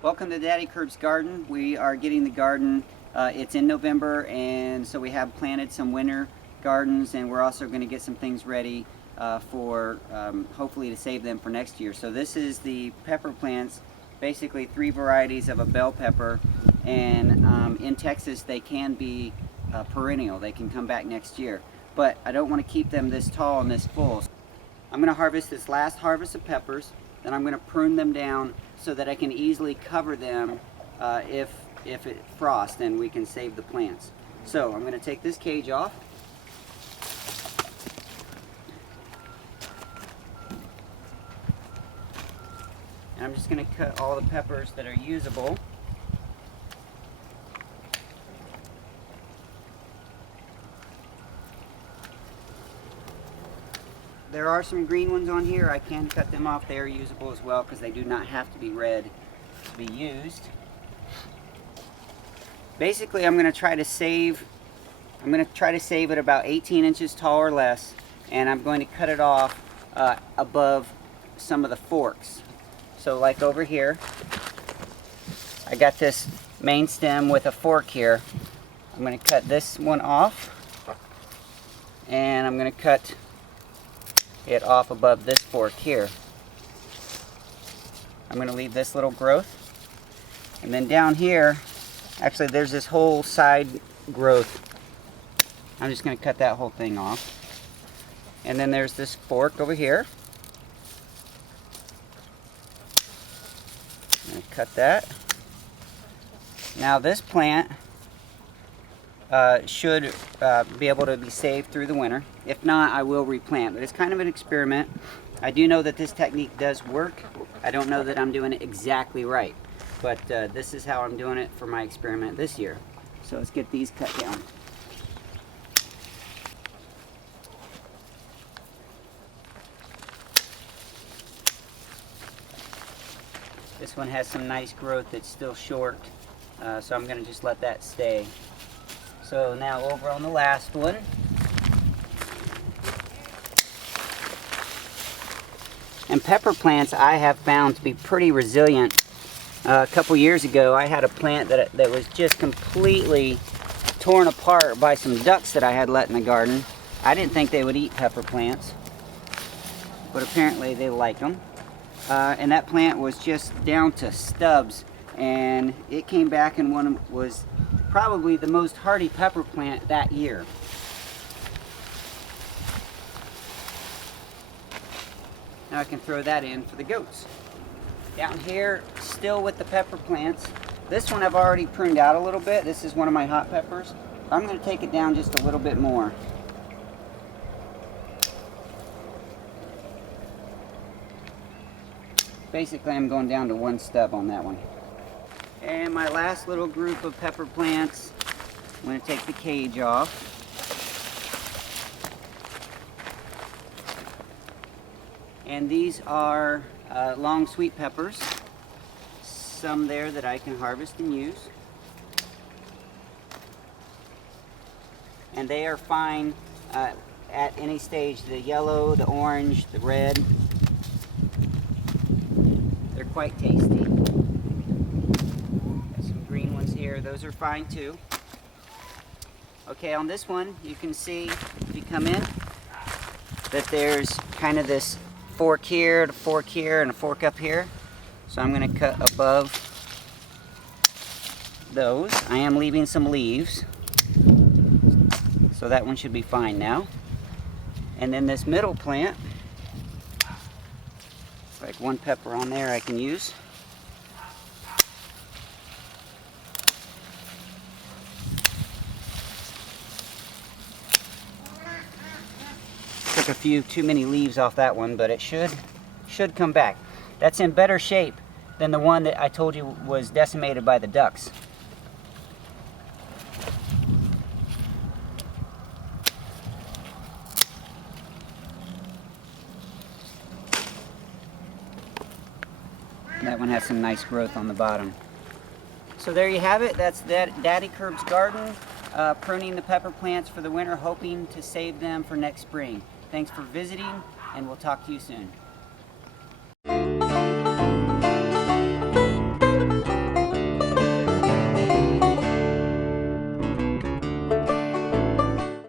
Welcome to Daddy Curb's garden. We are getting the garden, it's in November, and so we have planted some winter gardens, and we're also going to get some things ready for hopefully to save them for next year. So this is the pepper plants, basically 3 varieties of a bell pepper, and in Texas they can be perennial. They can come back next year, but I don't want to keep them this tall and this full. I'm going to harvest this last harvest of peppers, then I'm going to prune them down so that I can easily cover them if it frosts, and we can save the plants. So I'm going to take this cage off. And I'm just going to cut all the peppers that are usable. There are some green ones on here. I can cut them off. They are usable as well because they do not have to be red to be used. Basically, I'm going to try to save it about 18 inches tall or less, and I'm going to cut it off above some of the forks. So like over here, I got this main stem with a fork here. I'm going to cut this one off, and I'm going to cut it off above this fork here. I'm going to leave this little growth, and then down here, actually there's this whole side growth. I'm just going to cut that whole thing off. And then there's this fork over here. I'm going to cut that. Now this plant should be able to be saved through the winter. If not, I will replant, but it's kind of an experiment. I do know that this technique does work. I don't know that I'm doing it exactly right, but this is how I'm doing it for my experiment this year. So let's get these cut down. This one has some nice growth that's still short, so I'm going to just let that stay. So now over on the last one. And pepper plants I have found to be pretty resilient. A couple years ago I had a plant that was just completely torn apart by some ducks that I had let in the garden. I didn't think they would eat pepper plants, but apparently they like them. And that plant was just down to stubs, and it came back and was probably the most hardy pepper plant that year. Now I can throw that in for the goats. Down here, still with the pepper plants, this one I've already pruned out a little bit. This is one of my hot peppers. I'm going to take it down just a little bit more. Basically, I'm going down to 1 stub on that one. And my last little group of pepper plants, I'm going to take the cage off. And these are long sweet peppers. Some there that I can harvest and use. And they are fine at any stage, the yellow, the orange, the red. They're quite tasty. Here, those are fine too. Okay, on this one you can see, if you come in, that there's kind of this fork here, and a fork here, and a fork up here. So I'm going to cut above those. I am leaving some leaves, so that one should be fine now. And then this middle plant, like 1 pepper on there I can use. Took a few too many leaves off that one, but it should come back. That's in better shape than the one that I told you was decimated by the ducks. That one has some nice growth on the bottom. So there you have it. That's Daddy Curb's garden, pruning the pepper plants for the winter, hoping to save them for next spring. Thanks for visiting, and we'll talk to you soon.